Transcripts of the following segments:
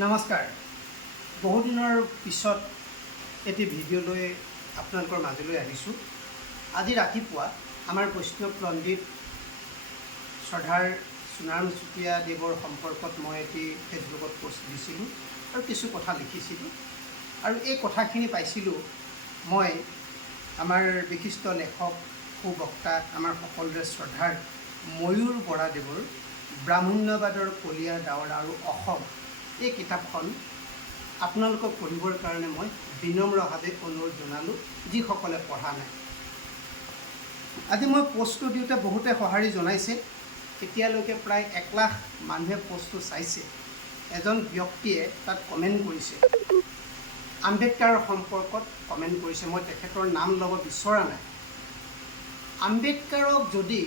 নমস্কাৰ। বহুদিনৰ পিছত এটি ভিডিঅ' লৈ আপোনালোকৰ মাজলৈ আহিছোঁ। আজি ৰাতিপুৱা আমাৰ বৈষ্ণৱ পণ্ডিত শ্ৰদ্ধাৰ সোণাৰাম চুতীয়া দেৱৰ সম্পৰ্কত মই এটি ফেচবুকত পোষ্ট দিছিলোঁ আৰু কিছু কথা লিখিছিলোঁ। আৰু এই কথাখিনি পাইছিলোঁ মই আমাৰ বিশিষ্ট লেখক সুবক্তা আমাৰ সকলোৰে শ্ৰদ্ধাৰ ময়ূৰ বৰাদেৱৰ ব্ৰাহ্মণ্যবাদৰ কলীয়া ডাৱৰ আৰু অসম এই কিতাপখন আপোনালোকক পঢ়িবৰ কাৰণে মই বিনম্ৰভাৱে অনুৰোধ জনালোঁ, যিসকলে পঢ়া নাই। আজি মই পোষ্টটো দিওঁতে বহুতে সঁহাৰি জনাইছে। এতিয়ালৈকে প্ৰায় 1 লাখ মানুহে পোষ্টটো চাইছে। এজন ব্যক্তিয়ে তাত কমেণ্ট কৰিছে, আম্বেদকাৰৰ সম্পৰ্কত কমেণ্ট কৰিছে। মই তেখেতৰ নাম ল'ব বিচৰা নাই। আম্বেদকাৰক যদি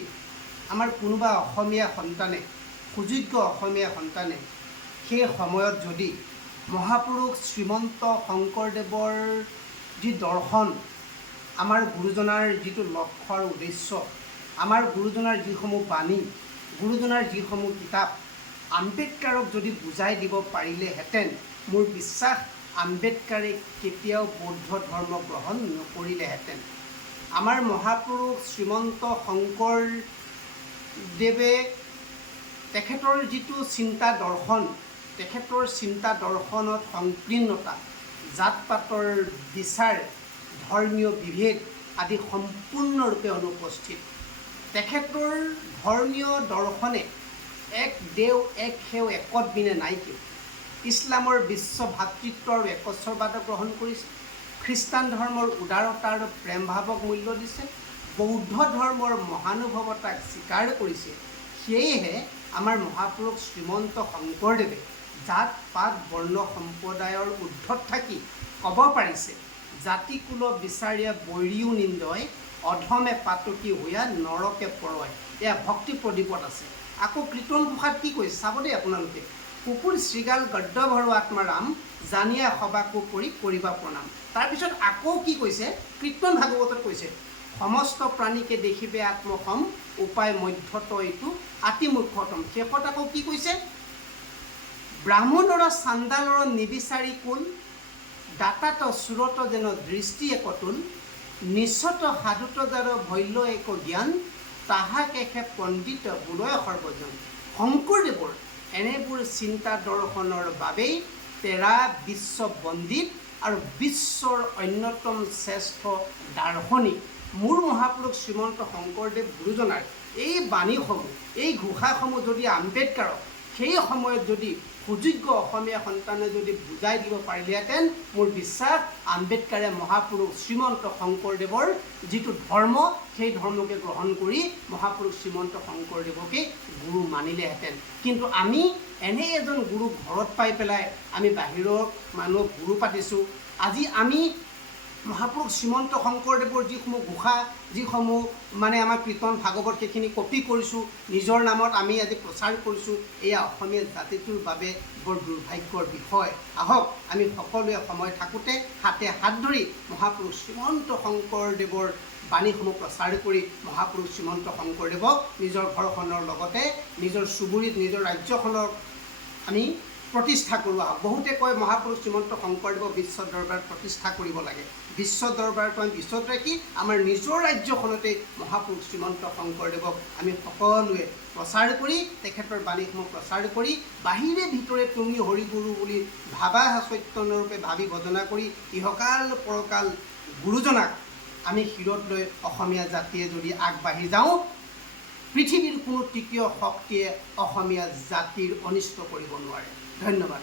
আমাৰ কোনোবা অসমীয়া সন্তানে, সুযোগ্য অসমীয়া সন্তানে সেই সময়ত যদি মহাপুৰুষ শ্ৰীমন্ত শংকৰদেৱৰ যি দৰ্শন, আমাৰ গুৰুজনাৰ যিটো লক্ষ্য আৰু উদ্দেশ্য, আমাৰ গুৰুজনাৰ যিসমূহ বাণী, গুৰুজনাৰ যিসমূহ কিতাপ আম্বেদকাৰক যদি বুজাই দিব পাৰিলেহেঁতেন, মোৰ বিশ্বাস আম্বেদকাৰে কেতিয়াও বৌদ্ধ ধৰ্ম গ্ৰহণ নকৰিলেহেঁতেন। আমাৰ মহাপুৰুষ শ্ৰীমন্ত শংকৰদেৱে তেখেতৰ যিটো চিন্তা দৰ্শন, তেখেতৰ চিন্তা দৰ্শনত সংকীৰ্ণতা, জাত পাতৰ বিচাৰ, ধৰ্মীয় বিভেদ আদি সম্পূৰ্ণৰূপে অনুপস্থিত। তেখেতৰ ধৰ্মীয় দৰ্শনে এক দেও এক সেও একত বিনে নাইকিয়। ইছলামৰ বিশ্ব ভাতৃত্ব আৰু একস্বৰবাদক গ্ৰহণ কৰিছে। খ্ৰীষ্টান ধৰ্মৰ উদাৰতা আৰু প্ৰেম ভাৱক মূল্য দিছে। বৌদ্ধ ধৰ্মৰ মহানুভৱতাক স্বীকাৰ কৰিছে। সেয়েহে আমাৰ মহাপুৰুষ শ্ৰীমন্ত শংকৰদেৱে জাত পাত বৰ্ণ সম্প্ৰদায়ৰ ঊৰ্ধত থাকি ক'ব পাৰিছে, জাতি কুল বিচাৰিয়া বৈৰীও নিন্দয়, অধমে পাতকী হৈয়া নৰকে পৰয়। এয়া ভক্তি প্ৰদীপত আছে। আকৌ কীৰ্তন ঘোষাত কি কৈছে চাব দেই আপোনালোকে। কুকুৰ শৃগাল গদ্য ভৰো আত্মাৰাম, জানিয়া সবাকো কৰি কৰিবা প্ৰণাম। তাৰপিছত আকৌ কি কৈছে, কীৰ্তন ভাগৱতত কৈছে, সমস্ত প্ৰাণীকে দেখিবে আত্মসম, উপায় মধ্যত এইটো আতি মুখ্যতম। শেষত আকৌ কি কৈছে, ব্ৰাহ্মণৰ চাণ্ডালৰ নিবিচাৰি কুল, দাতাত চুৰত যেন দৃষ্টি একতুল, নিশ্চত সাধুত যাৰ ভৈল্য এক জ্ঞান, তাহাক এখে পণ্ডিত বোধয় সৰ্বজন। শংকৰদেৱৰ এনেবোৰ চিন্তা দৰ্শনৰ বাবেই তেৰা বিশ্ব বন্দিত আৰু বিশ্বৰ অন্যতম শ্ৰেষ্ঠ দাৰ্শনিক মোৰ মহাপুৰুষ শ্ৰীমন্ত শংকৰদেৱ গুৰুজনাৰ এই বাণীসমূহ, এই ঘোষাসমূহ যদি আম্বেদকাৰক সেই সময়ত যদি সুযোগ্য অসমীয়া সন্তানে যদি বুজাই দিব পাৰিলেহেঁতেন, মোৰ বিশ্বাস আম্বেদকাৰে মহাপুৰুষ শ্ৰীমন্ত শংকৰদেৱৰ যিটো ধৰ্ম, সেই ধৰ্মকে গ্ৰহণ কৰি মহাপুৰুষ শ্ৰীমন্ত শংকৰদেৱকে গুৰু মানিলেহেঁতেন। কিন্তু আমি এনে এজন গুৰুক ঘৰত পাই পেলাই আমি বাহিৰৰ মানুহক গুৰু পাতিছোঁ। আজি আমি মহাপুৰুষ শ্ৰীমন্ত শংকৰদেৱৰ যিসমূহ ঘোষা, যিসমূহ মানে আমাৰ কীৰ্তন ভাগৱত, সেইখিনি কপি কৰিছোঁ, নিজৰ নামত আমি আজি প্ৰচাৰ কৰিছোঁ। এয়া অসমীয়া জাতিটোৰ বাবে বৰ দুৰ্ভাগ্যৰ বিষয়। আহক আমি সকলোৱে সময় থাকোঁতে হাতে হাত ধৰি মহাপুৰুষ শ্ৰীমন্ত শংকৰদেৱৰ বাণীসমূহ প্ৰচাৰ কৰি মহাপুৰুষ শ্ৰীমন্ত শংকৰদেৱক নিজৰ ঘৰখনৰ লগতে নিজৰ চুবুৰীত, নিজৰ ৰাজ্যখনৰ আমি প্ৰতিষ্ঠা কৰোঁ। বহুতে কয় মহাপুৰুষ শ্ৰীমন্ত শংকৰদেৱক বিশ্ব দৰবাৰত প্ৰতিষ্ঠা কৰিব লাগে। বিশ্ব দৰবাৰটো আমি বিশ্বত ৰাখি আমাৰ নিজৰ ৰাজ্যখনতে মহাপুৰুষ শ্ৰীমন্ত শংকৰদেৱক আমি সকলোৱে প্ৰচাৰ কৰি, তেখেতৰ বাণীসমূহ প্ৰচাৰ কৰি, বাহিৰে ভিতৰে তুমি হৰিগুৰু বুলি ভাবা চৈতন্যৰূপে ভাবি ভজনা কৰি ইহকাল পৰকাল গুৰুজনাক আমি শিৰত লৈ অসমীয়া জাতিয়ে যদি আগবাঢ়ি যাওঁ, পৃথিৱীৰ কোনো তৃতীয় শক্তিয়ে অসমীয়া জাতিৰ অনিষ্ট কৰিব নোৱাৰে। ধন্যবাদ।